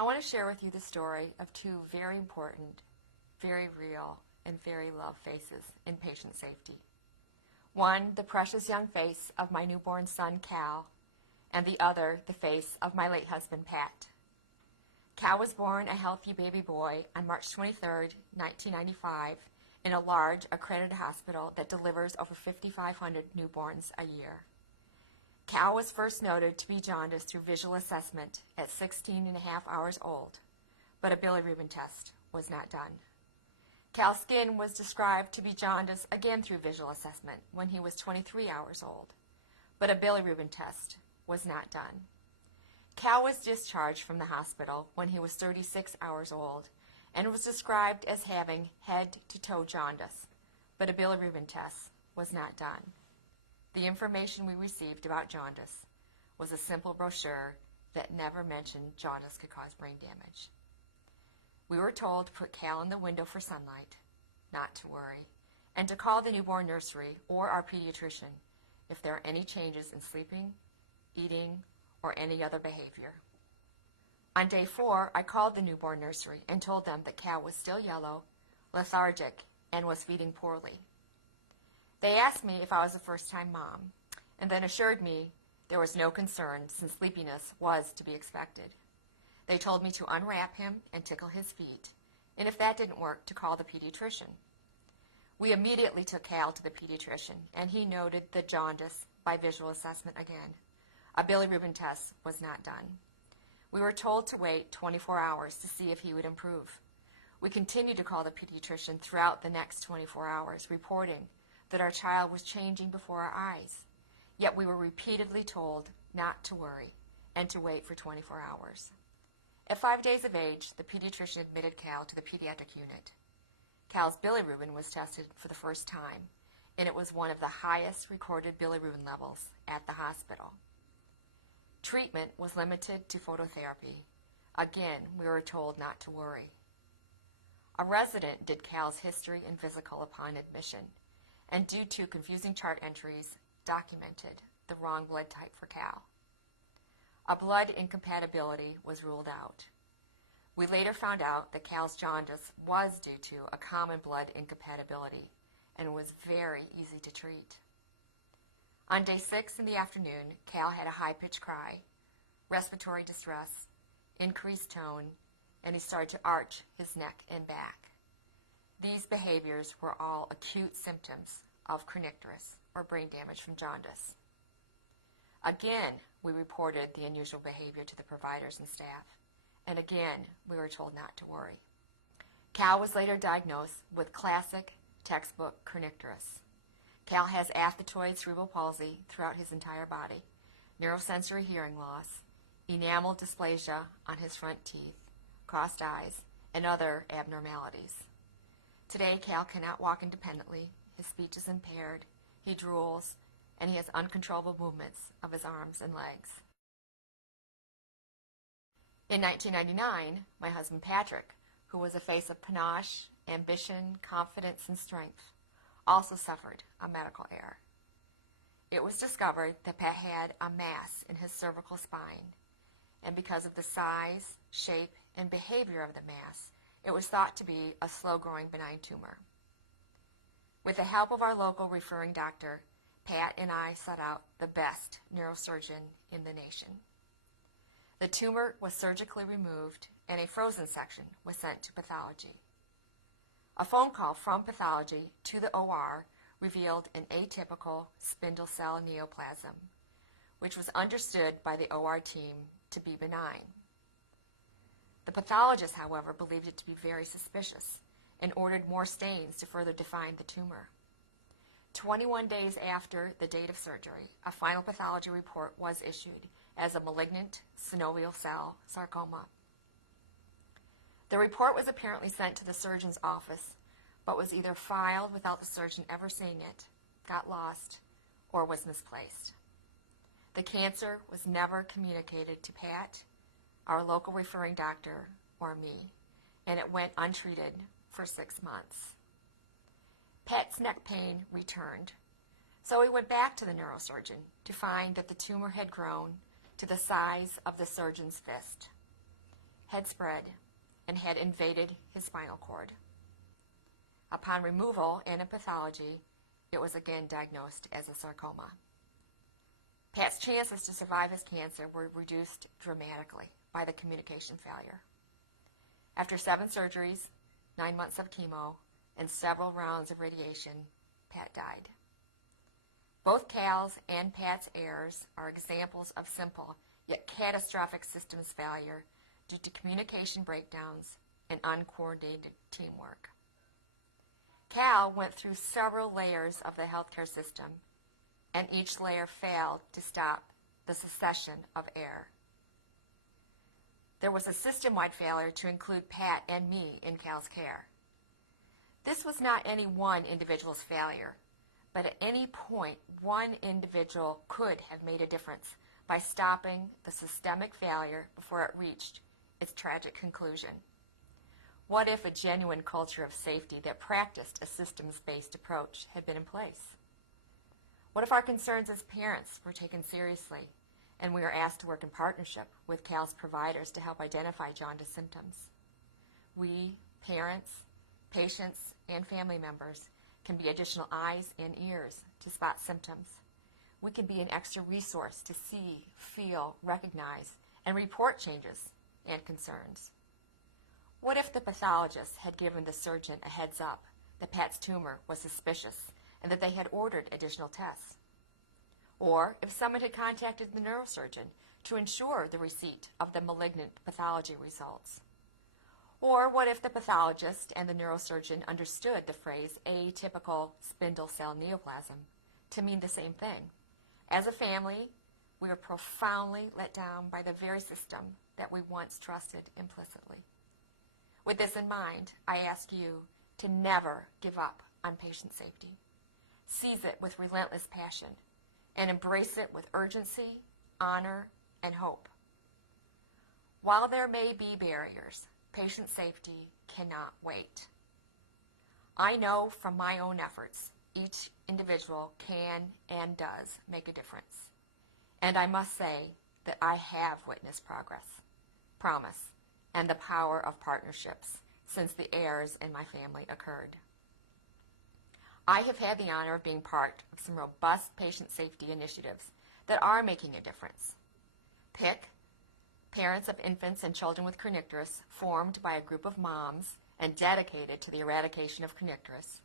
I want to share with you the story of two very important, very real, and very loved faces in patient safety. One, the precious young face of my newborn son, Cal, and the other, the face of my late husband, Pat. Cal was born a healthy baby boy on March 23, 1995, in a large, accredited hospital that delivers over 5,500 newborns a year. Cal was first noted to be jaundiced through visual assessment at 16 and a half hours old, but a bilirubin test was not done. Cal's skin was described to be jaundiced again through visual assessment when he was 23 hours old, but a bilirubin test was not done. Cal was discharged from the hospital when he was 36 hours old and was described as having head-to-toe jaundice, but a bilirubin test was not done. The information we received about jaundice was a simple brochure that never mentioned jaundice could cause brain damage. We were told to put Cal in the window for sunlight, not to worry, and to call the newborn nursery or our pediatrician if there are any changes in sleeping, eating, or any other behavior. On day 4, I called the newborn nursery and told them that Cal was still yellow, lethargic, and was feeding poorly. They asked me if I was a first-time mom, and then assured me there was no concern since sleepiness was to be expected. They told me to unwrap him and tickle his feet, and if that didn't work, to call the pediatrician. We immediately took Cal to the pediatrician, and he noted the jaundice by visual assessment again. A bilirubin test was not done. We were told to wait 24 hours to see if he would improve. We continued to call the pediatrician throughout the next 24 hours, reporting that our child was changing before our eyes. Yet we were repeatedly told not to worry and to wait for 24 hours. At 5 days of age, the pediatrician admitted Cal to the pediatric unit. Cal's bilirubin was tested for the first time, and it was one of the highest recorded bilirubin levels at the hospital. Treatment was limited to phototherapy. Again, we were told not to worry. A resident did Cal's history and physical upon admission, and due to confusing chart entries, documented the wrong blood type for Cal. A blood incompatibility was ruled out. We later found out that Cal's jaundice was due to a common blood incompatibility and was very easy to treat. On day 6 in the afternoon, Cal had a high-pitched cry, respiratory distress, increased tone, and he started to arch his neck and back. These behaviors were all acute symptoms of kernicterus, or brain damage from jaundice. Again, we reported the unusual behavior to the providers and staff, and again, we were told not to worry. Cal was later diagnosed with classic textbook kernicterus. Cal has aphthatoid cerebral palsy throughout his entire body, neurosensory hearing loss, enamel dysplasia on his front teeth, crossed eyes, and other abnormalities. Today, Cal cannot walk independently, his speech is impaired, he drools, and he has uncontrollable movements of his arms and legs. In 1999, my husband Patrick, who was a face of panache, ambition, confidence, and strength, also suffered a medical error. It was discovered that Pat had a mass in his cervical spine, and because of the size, shape, and behavior of the mass, it was thought to be a slow-growing benign tumor. With the help of our local referring doctor, Pat and I sought out the best neurosurgeon in the nation. The tumor was surgically removed, and a frozen section was sent to pathology. A phone call from pathology to the OR revealed an atypical spindle cell neoplasm, which was understood by the OR team to be benign. The pathologist, however, believed it to be very suspicious and ordered more stains to further define the tumor. 21 days after the date of surgery, a final pathology report was issued as a malignant synovial cell sarcoma. The report was apparently sent to the surgeon's office, but was either filed without the surgeon ever seeing it, got lost, or was misplaced. The cancer was never communicated to Pat, our local referring doctor, or me, and it went untreated for 6 months. Pat's neck pain returned, so we went back to the neurosurgeon to find that the tumor had grown to the size of the surgeon's fist. had spread and had invaded his spinal cord. Upon removal and a pathology, it was again diagnosed as a sarcoma. Pat's chances to survive his cancer were reduced dramatically by the communication failure. After 7 surgeries, 9 months of chemo, and several rounds of radiation, Pat died. Both Cal's and Pat's errors are examples of simple yet catastrophic systems failure due to communication breakdowns and uncoordinated teamwork. Cal went through several layers of the healthcare system, and each layer failed to stop the succession of error. There was a system-wide failure to include Pat and me in Cal's care. This was not any one individual's failure, but at any point, one individual could have made a difference by stopping the systemic failure before it reached its tragic conclusion. What if a genuine culture of safety that practiced a systems-based approach had been in place? What if our concerns as parents were taken seriously and we were asked to work in partnership with Cal's providers to help identify jaundice symptoms? We, parents, patients, and family members, can be additional eyes and ears to spot symptoms. We can be an extra resource to see, feel, recognize, and report changes and concerns. What if the pathologist had given the surgeon a heads up that Pat's tumor was suspicious and that they had ordered additional tests? Or if someone had contacted the neurosurgeon to ensure the receipt of the malignant pathology results? Or what if the pathologist and the neurosurgeon understood the phrase atypical spindle cell neoplasm to mean the same thing? As a family, we were profoundly let down by the very system that we once trusted implicitly. With this in mind, I ask you to never give up on patient safety. Seize it with relentless passion and embrace it with urgency, honor, and hope. While there may be barriers, patient safety cannot wait. I know from my own efforts, each individual can and does make a difference. And I must say that I have witnessed progress, promise, and the power of partnerships since the errors in my family occurred. I have had the honor of being part of some robust patient safety initiatives that are making a difference. PIC, Parents of Infants and Children with Kernicterus, formed by a group of moms and dedicated to the eradication of kernicterus.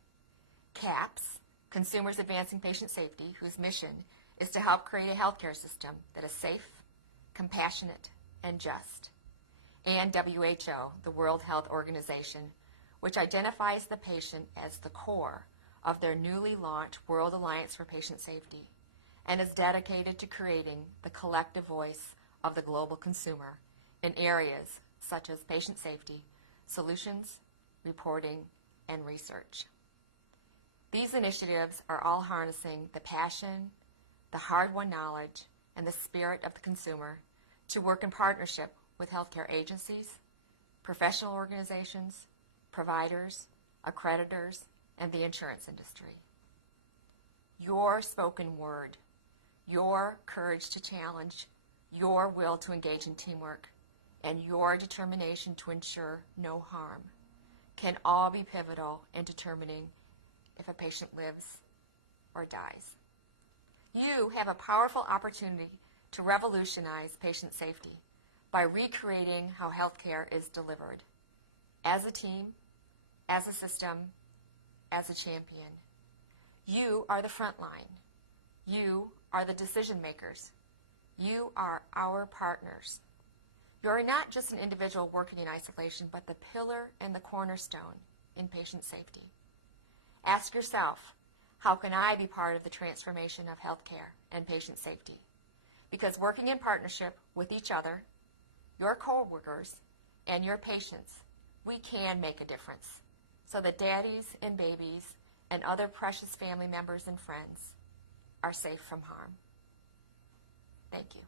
CAPS, Consumers Advancing Patient Safety, whose mission is to help create a healthcare system that is safe, compassionate, and just. And WHO, the World Health Organization, which identifies the patient as the core of their newly launched World Alliance for Patient Safety and is dedicated to creating the collective voice of the global consumer in areas such as patient safety, solutions, reporting, and research. These initiatives are all harnessing the passion, the hard-won knowledge, and the spirit of the consumer to work in partnership with healthcare agencies, professional organizations, providers, accreditors, and the insurance industry. Your spoken word, your courage to challenge, your will to engage in teamwork, and your determination to ensure no harm can all be pivotal in determining if a patient lives or dies. You have a powerful opportunity to revolutionize patient safety by recreating how healthcare is delivered, as a team, as a system, as a champion. You are the front line. You are the decision makers. You are our partners. You are not just an individual working in isolation, but the pillar and the cornerstone in patient safety. Ask yourself, how can I be part of the transformation of healthcare and patient safety? Because working in partnership with each other, your co-workers, and your patients, we can make a difference so that daddies and babies and other precious family members and friends are safe from harm. Thank you.